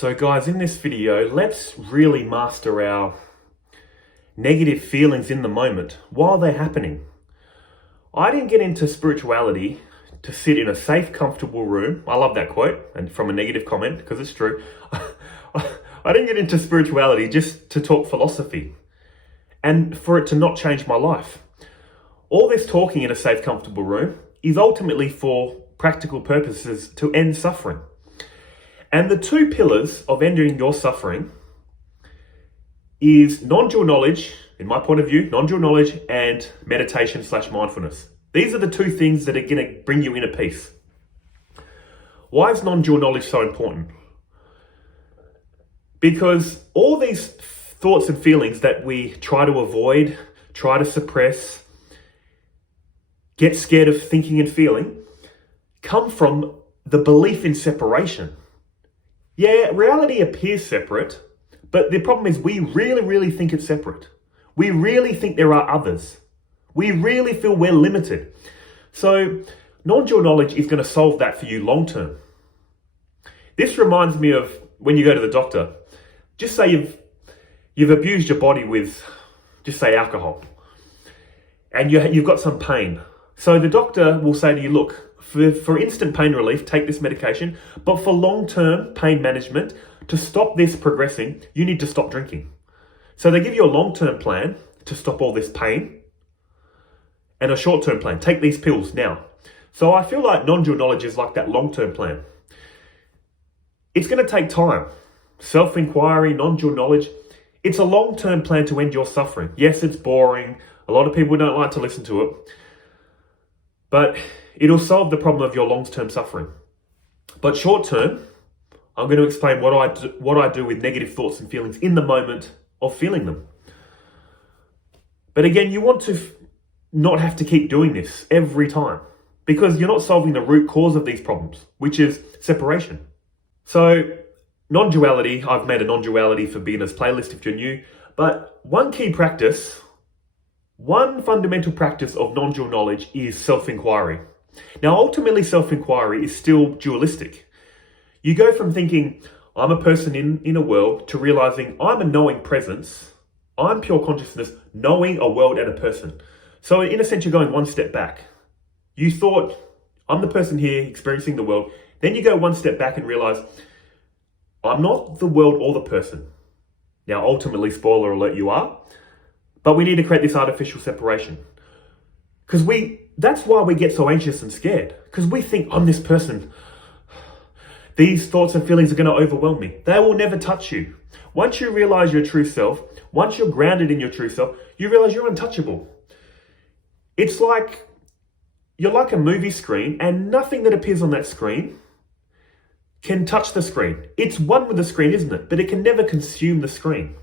So guys, in this video, let's really master our negative feelings in the moment while they're happening. I didn't get into spirituality to sit in a safe, comfortable room. I love that quote, and from a negative comment, because it's true. I didn't get into spirituality just to talk philosophy and for it to not change my life. All this talking in a safe, comfortable room is ultimately for practical purposes to end suffering. And the two pillars of ending your suffering is non-dual knowledge, in my point of view, non-dual knowledge and meditation/mindfulness. These are the two things that are going to bring you inner peace. Why is non-dual knowledge so important? Because all these thoughts and feelings that we try to avoid, try to suppress, get scared of thinking and feeling, come from the belief in separation. Yeah, reality appears separate, but the problem is we really think it's separate. We really think there are others. We really feel we're limited. So non-dual knowledge is going to solve that for you long term. This reminds me of when you go to the doctor. Just say you've abused your body with, just say, alcohol, and you've got some pain. So the doctor will say to you, look, for instant pain relief, take this medication, but for long-term pain management, to stop this progressing, you need to stop drinking. So they give you a long-term plan to stop all this pain and a short-term plan. Take these pills now. So I feel like non-dual knowledge is like that long-term plan. It's going to take time. Self-inquiry, non-dual knowledge, it's a long-term plan to end your suffering. Yes, it's boring. A lot of people don't like to listen to it, but it'll solve the problem of your long-term suffering. But short-term, I'm going to explain what I do with negative thoughts and feelings in the moment of feeling them. But again, you want to not have to keep doing this every time because you're not solving the root cause of these problems, which is separation. So non-duality, I've made a non-duality for beginners playlist if you're new, but one fundamental practice of non-dual knowledge is self-inquiry. Now, ultimately, self-inquiry is still dualistic. You go from thinking, I'm a person in a world, to realizing I'm a knowing presence. I'm pure consciousness, knowing a world and a person. So in a sense, you're going one step back. You thought, I'm the person here experiencing the world. Then you go one step back and realize, I'm not the world or the person. Now, ultimately, spoiler alert, you are. But we need to create this artificial separation. Because that's why we get so anxious and scared. Because we think, I'm this person. These thoughts and feelings are going to overwhelm me. They will never touch you. Once you realize your true self, once you're grounded in your true self, you realize you're untouchable. It's like, you're like a movie screen and nothing that appears on that screen can touch the screen. It's one with the screen, isn't it? But it can never consume the screen.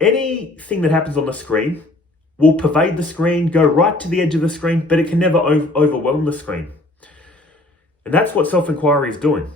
Anything that happens on the screen will pervade the screen, go right to the edge of the screen, but it can never overwhelm the screen. And that's what self-inquiry is doing.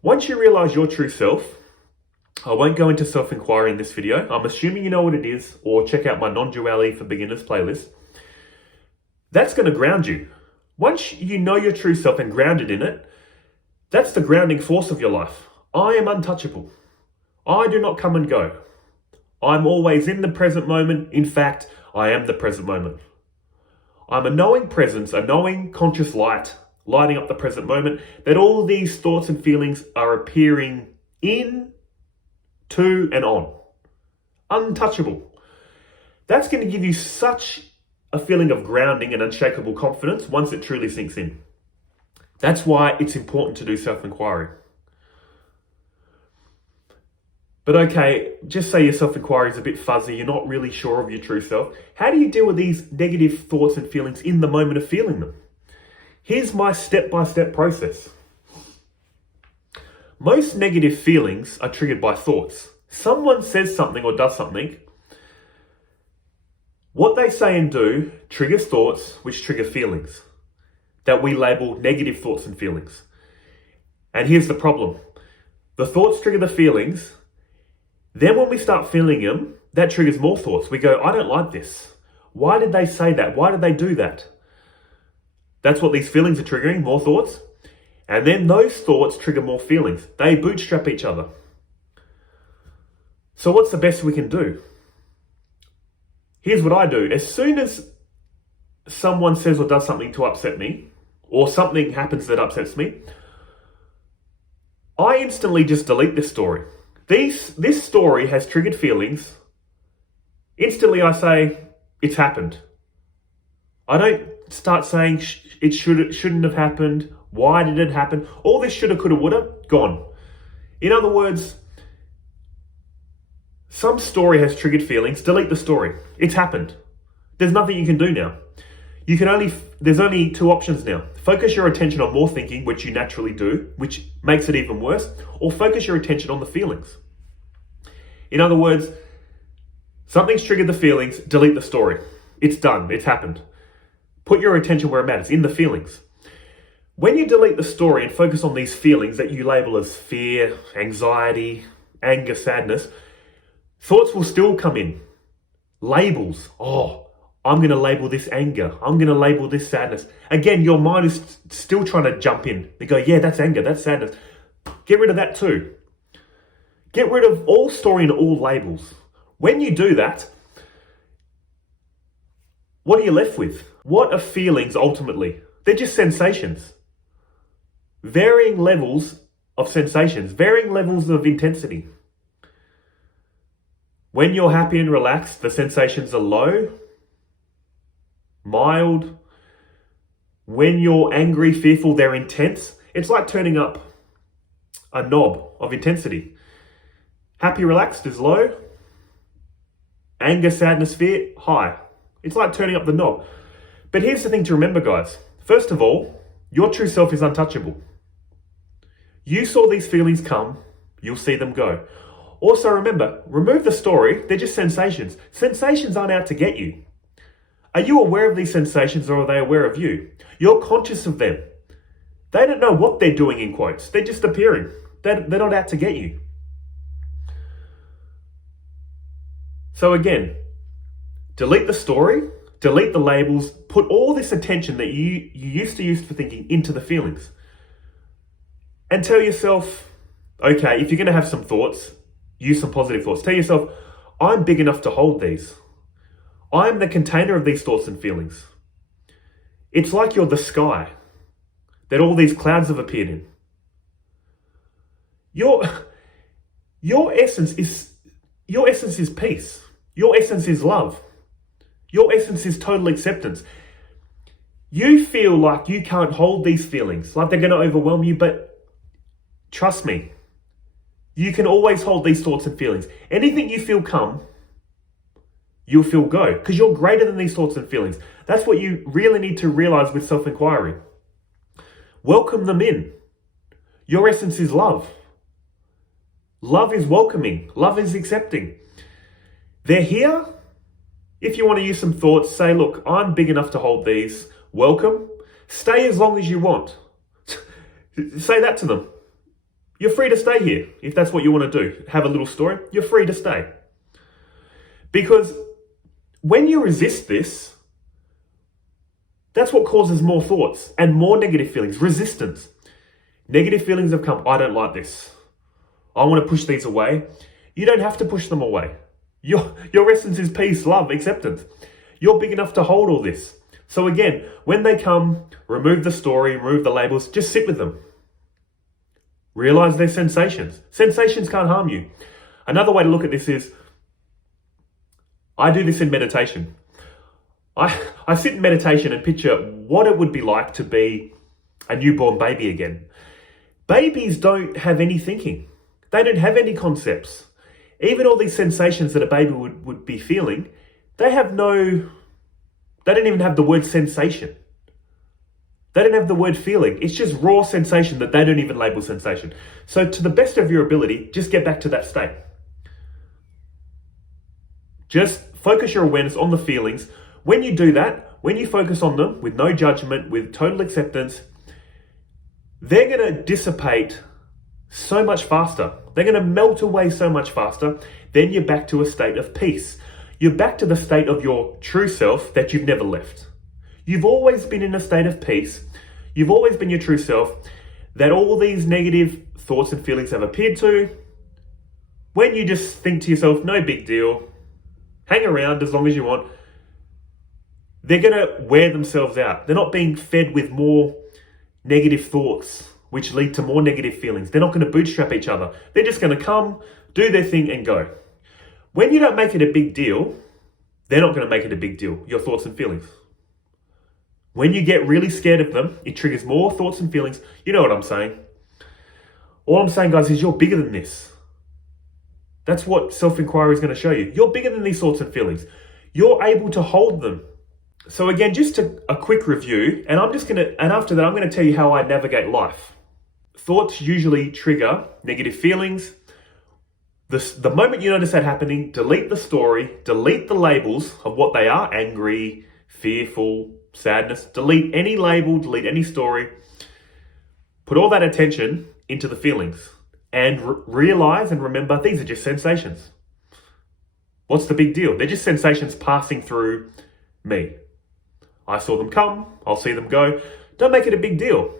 Once you realize your true self, I won't go into self-inquiry in this video. I'm assuming you know what it is, or check out my non-duality for beginners playlist. That's going to ground you. Once you know your true self and grounded in it, that's the grounding force of your life. I am untouchable. I do not come and go. I'm always in the present moment. In fact, I am the present moment. I'm a knowing presence, a knowing conscious light, lighting up the present moment, that all these thoughts and feelings are appearing in, to, and on. Untouchable. That's going to give you such a feeling of grounding and unshakable confidence once it truly sinks in. That's why it's important to do self-inquiry. But okay, just say your self-inquiry is a bit fuzzy, you're not really sure of your true self. How do you deal with these negative thoughts and feelings in the moment of feeling them? Here's my step-by-step process. Most negative feelings are triggered by thoughts. Someone says something or does something. What they say and do triggers thoughts, which trigger feelings that we label negative thoughts and feelings. And here's the problem. The thoughts trigger the feelings. Then when we start feeling them, that triggers more thoughts. We go, I don't like this. Why did they say that? Why did they do that? That's what these feelings are triggering, more thoughts. And then those thoughts trigger more feelings. They bootstrap each other. So what's the best we can do? Here's what I do. As soon as someone says or does something to upset me, or something happens that upsets me, I instantly just delete this story. This story has triggered feelings. Instantly I say, it's happened. I don't start saying it shouldn't have happened. Why did it happen? All this shoulda, coulda, woulda, gone. In other words, some story has triggered feelings. Delete the story. It's happened. There's nothing you can do now. There's only two options now. Focus your attention on more thinking, which you naturally do, which makes it even worse, or focus your attention on the feelings. In other words, something's triggered the feelings, delete the story. It's done. It's happened. Put your attention where it matters, in the feelings. When you delete the story and focus on these feelings that you label as fear, anxiety, anger, sadness, thoughts will still come in. Labels. Oh, I'm going to label this anger. I'm going to label this sadness. Again, your mind is still trying to jump in. They go, yeah, that's anger, that's sadness. Get rid of that too. Get rid of all story and all labels. When you do that, what are you left with? What are feelings ultimately? They're just sensations. Varying levels of sensations, varying levels of intensity. When you're happy and relaxed, the sensations are low, mild. When you're angry, fearful, they're intense. It's like turning up a knob of intensity. Happy, relaxed is low. Anger, sadness, fear, high. It's like turning up the knob. But here's the thing to remember, guys. First of all, your true self is untouchable. You saw these feelings come, you'll see them go. Also remember, remove the story, they're just sensations. Sensations aren't out to get you. Are you aware of these sensations or are they aware of you? You're conscious of them. They don't know what they're doing in quotes. They're just appearing. They're not out to get you. So again, delete the story, delete the labels, put all this attention that you used to use for thinking into the feelings. And tell yourself, okay, if you're going to have some thoughts, use some positive thoughts. Tell yourself, I'm big enough to hold these. I'm the container of these thoughts and feelings. It's like you're the sky that all these clouds have appeared in. Your essence is peace. Your essence is love. Your essence is total acceptance. You feel like you can't hold these feelings, like they're going to overwhelm you, but trust me, you can always hold these thoughts and feelings. Anything you feel come, you'll feel go, because you're greater than these thoughts and feelings. That's what you really need to realize with self-inquiry. Welcome them in. Your essence is love. Love is welcoming. Love is accepting. They're here. If you want to use some thoughts, say, look, I'm big enough to hold these. Welcome. Stay as long as you want. Say that to them. You're free to stay here if that's what you want to do. Have a little story. You're free to stay. Because when you resist this, that's what causes more thoughts and more negative feelings. Resistance. Negative feelings have come. I don't like this. I want to push these away. You don't have to push them away. Your essence is peace, love, acceptance. You're big enough to hold all this. So again, when they come, remove the story, remove the labels, just sit with them. Realize they're sensations. Sensations can't harm you. Another way to look at this is, I do this in meditation. I sit in meditation and picture what it would be like to be a newborn baby again. Babies don't have any thinking. They don't have any concepts. Even all these sensations that a baby would be feeling, they don't even have the word sensation. They don't have the word feeling. It's just raw sensation that they don't even label sensation. So to the best of your ability, just get back to that state. Just focus your awareness on the feelings. When you do that, when you focus on them with no judgment, with total acceptance, they're going to dissipate so much faster. They're going to melt away so much faster. Then you're back to a state of peace. You're back to the state of your true self that you've never left. You've always been in a state of peace. You've always been your true self. that all these negative thoughts and feelings have appeared to, when you just think to yourself, no big deal, hang around as long as you want, they're going to wear themselves out. They're not being fed with more negative thoughts, which lead to more negative feelings. They're not going to bootstrap each other. They're just going to come, do their thing and go. When you don't make it a big deal, they're not going to make it a big deal, your thoughts and feelings. When you get really scared of them, it triggers more thoughts and feelings. You know what I'm saying? All I'm saying, guys, is you're bigger than this. That's what self-inquiry is going to show you. You're bigger than these thoughts and feelings. You're able to hold them. So again, just a quick review, and after that, I'm going to tell you how I navigate life. Thoughts usually trigger negative feelings. The moment you notice that happening, delete the story, delete the labels of what they are, angry, fearful, sadness. Delete any label, delete any story. Put all that attention into the feelings and realize and remember these are just sensations. What's the big deal? They're just sensations passing through me. I saw them come, I'll see them go. Don't make it a big deal.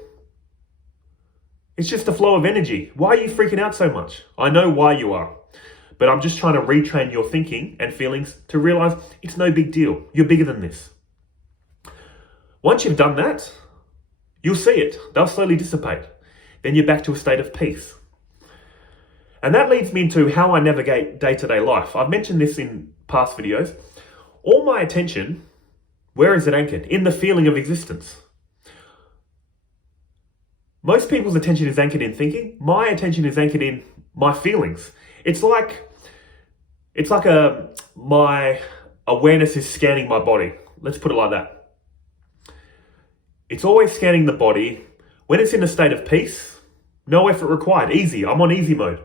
It's just a flow of energy. Why are you freaking out so much? I know why you are, but I'm just trying to retrain your thinking and feelings to realize it's no big deal. You're bigger than this. Once you've done that, you'll see it. They'll slowly dissipate. Then you're back to a state of peace. And that leads me into how I navigate day-to-day life. I've mentioned this in past videos. All my attention, where is it anchored? In the feeling of existence. Most people's attention is anchored in thinking. My attention is anchored in my feelings. It's like my awareness is scanning my body. Let's put it like that. It's always scanning the body. When it's in a state of peace, no effort required, easy. I'm on easy mode.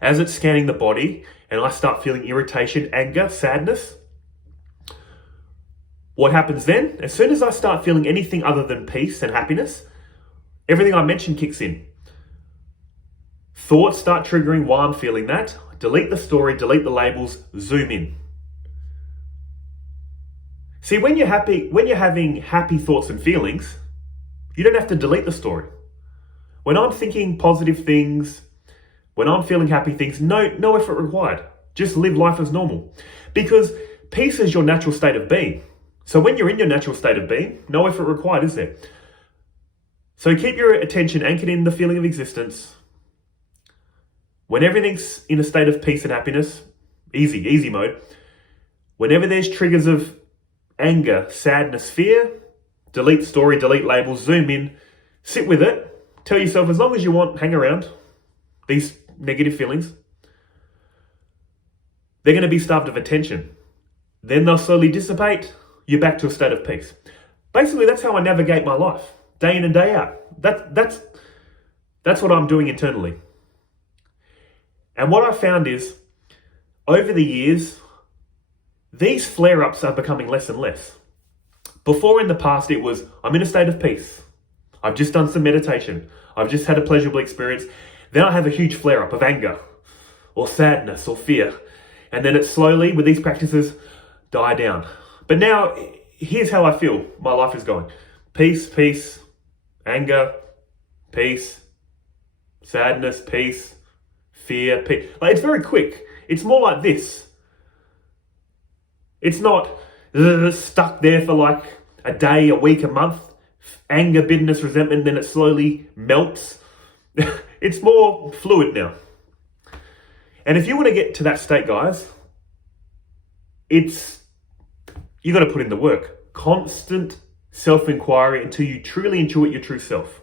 As it's scanning the body and I start feeling irritation, anger, sadness, what happens then? As soon as I start feeling anything other than peace and happiness, everything I mentioned kicks in. Thoughts start triggering why I'm feeling that. Delete the story, delete the labels, zoom in. See, when you're having happy thoughts and feelings, you don't have to delete the story. When I'm thinking positive things, when I'm feeling happy things, no effort required. Just live life as normal. Because peace is your natural state of being. So when you're in your natural state of being, no effort required, is there? So keep your attention anchored in the feeling of existence. When everything's in a state of peace and happiness, easy mode. Whenever there's triggers of anger, sadness, fear, delete story, delete labels, zoom in, sit with it, tell yourself as long as you want, hang around these negative feelings. They're going to be starved of attention. Then they'll slowly dissipate. You're back to a state of peace. Basically, that's how I navigate my life, day in and day out. That's what I'm doing internally. And what I found is, over the years, these flare-ups are becoming less and less. Before, in the past, it was, I'm in a state of peace. I've just done some meditation. I've just had a pleasurable experience. Then I have a huge flare-up of anger or sadness or fear. And then it slowly, with these practices, die down. But now, here's how I feel my life is going. Peace, anger, peace, sadness, peace, fear, peace. Like, it's very quick. It's more like this. It's not stuck there for like a day, a week, a month. Anger, bitterness, resentment, then it slowly melts. It's more fluid now. And if you want to get to that state, guys, you got to put in the work. Constant self-inquiry until you truly intuit your true self.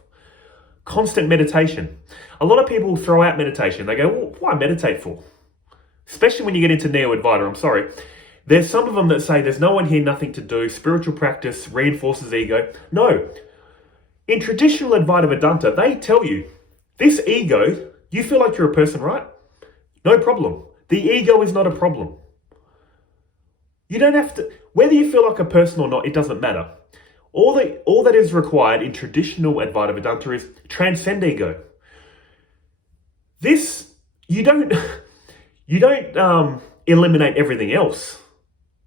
Constant meditation. A lot of people throw out meditation. They go, well, why meditate for? Especially when you get into Neo-Advaita, I'm sorry. There's some of them that say there's no one here, nothing to do. Spiritual practice reinforces ego. No. In traditional Advaita Vedanta, they tell you, this ego, you feel like you're a person, right? No problem. The ego is not a problem. You don't have to, whether you feel like a person or not, it doesn't matter. All that is required in traditional Advaita Vedanta is transcend ego. This, you don't eliminate everything else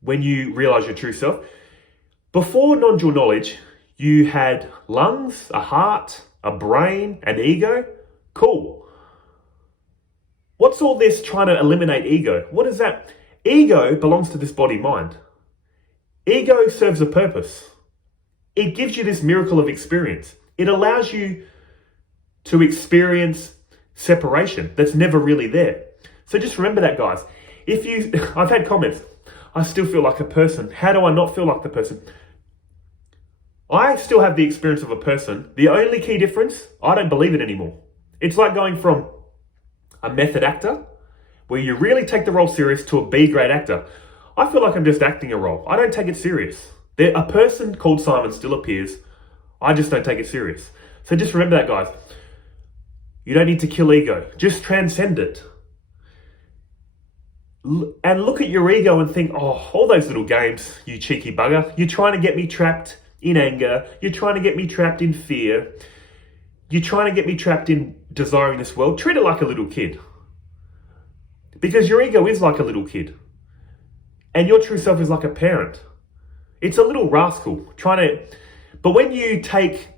when you realize your true self. Before non-dual knowledge, you had lungs, a heart, a brain, an ego. Cool. What's all this trying to eliminate ego? What is that? Ego belongs to this body-mind. Ego serves a purpose. It gives you this miracle of experience. It allows you to experience separation that's never really there. So just remember that, guys. I've had comments, I still feel like a person. How do I not feel like the person? I still have the experience of a person. The only key difference, I don't believe it anymore. It's like going from a method actor, where you really take the role serious, to a B-grade actor. I feel like I'm just acting a role. I don't take it serious. A person called Simon still appears. I just don't take it serious. So just remember that, guys. You don't need to kill ego. Just transcend it. And look at your ego and think, oh, all those little games, you cheeky bugger. You're trying to get me trapped in anger. You're trying to get me trapped in fear. You're trying to get me trapped in desiring this world. Treat it like a little kid. Because your ego is like a little kid. And your true self is like a parent. It's a little rascal trying to... But when you take...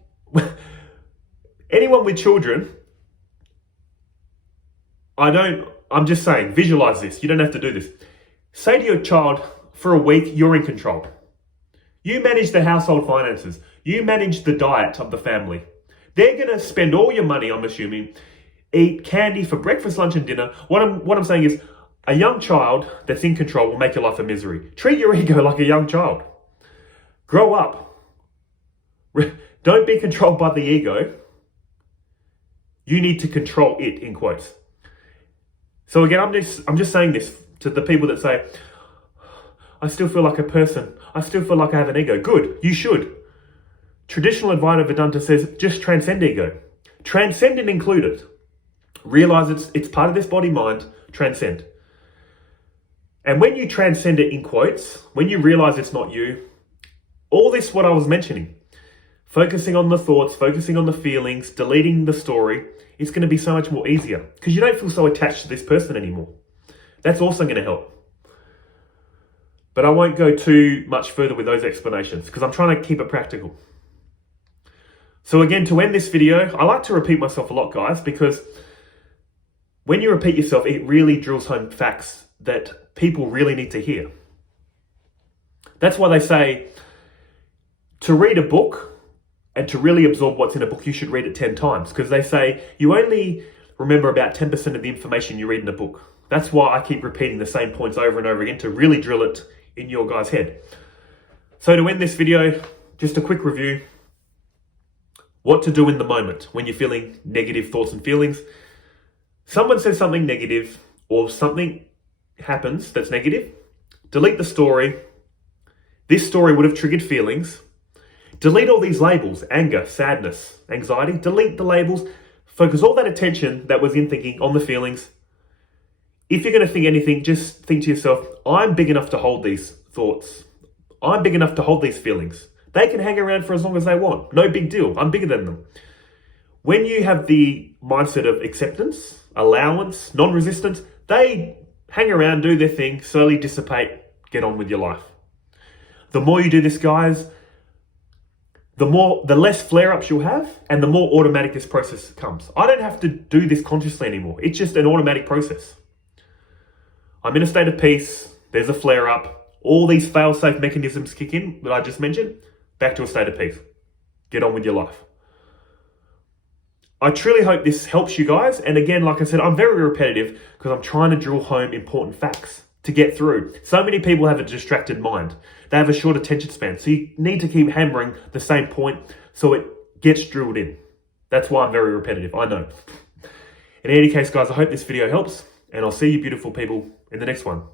anyone with children... I'm just saying, visualize this. You don't have to do this. Say to your child, for a week, you're in control. You manage the household finances. You manage the diet of the family. They're going to spend all your money, I'm assuming, eat candy for breakfast, lunch, and dinner. What I'm saying is, a young child that's in control will make your life a misery. Treat your ego like a young child. Grow up. Don't be controlled by the ego. You need to control it, in quotes. So again, I'm just saying this to the people that say, I still feel like a person. I still feel like I have an ego. Good, you should. Traditional Advaita Vedanta says, just transcend ego. Transcend and include it. Realize it's part of this body-mind. Transcend. And when you transcend it, in quotes, when you realize it's not you, all this, what I was mentioning, focusing on the thoughts, focusing on the feelings, deleting the story, it's going to be so much more easier because you don't feel so attached to this person anymore. That's also going to help. But I won't go too much further with those explanations because I'm trying to keep it practical. So again, to end this video, I like to repeat myself a lot, guys, because when you repeat yourself, it really drills home facts that people really need to hear. That's why they say to read a book and to really absorb what's in a book, you should read it 10 times because they say you only remember about 10% of the information you read in a book. That's why I keep repeating the same points over and over again to really drill it in your guy's head. So to end this video, just a quick review. What to do in the moment when you're feeling negative thoughts and feelings. Someone says something negative or something happens that's negative. Delete the story. This story would have triggered feelings. Delete all these labels, anger, sadness, anxiety. Delete the labels. Focus all that attention that was in thinking on the feelings. If you're going to think anything, just think to yourself, I'm big enough to hold these thoughts. I'm big enough to hold these feelings. They can hang around for as long as they want. No big deal. I'm bigger than them. When you have the mindset of acceptance, allowance, non-resistance, they hang around, do their thing, slowly dissipate, get on with your life. The more you do this, guys, the less flare-ups you'll have and the more automatic this process comes. I don't have to do this consciously anymore. It's just an automatic process. I'm in a state of peace. There's a flare-up. All these fail-safe mechanisms kick in that I just mentioned. Back to a state of peace. Get on with your life. I truly hope this helps you guys. And again, like I said, I'm very repetitive because I'm trying to drill home important facts to get through. So many people have a distracted mind. They have a short attention span. So you need to keep hammering the same point so it gets drilled in. That's why I'm very repetitive, I know. In any case, guys, I hope this video helps. And I'll see you beautiful people in the next one.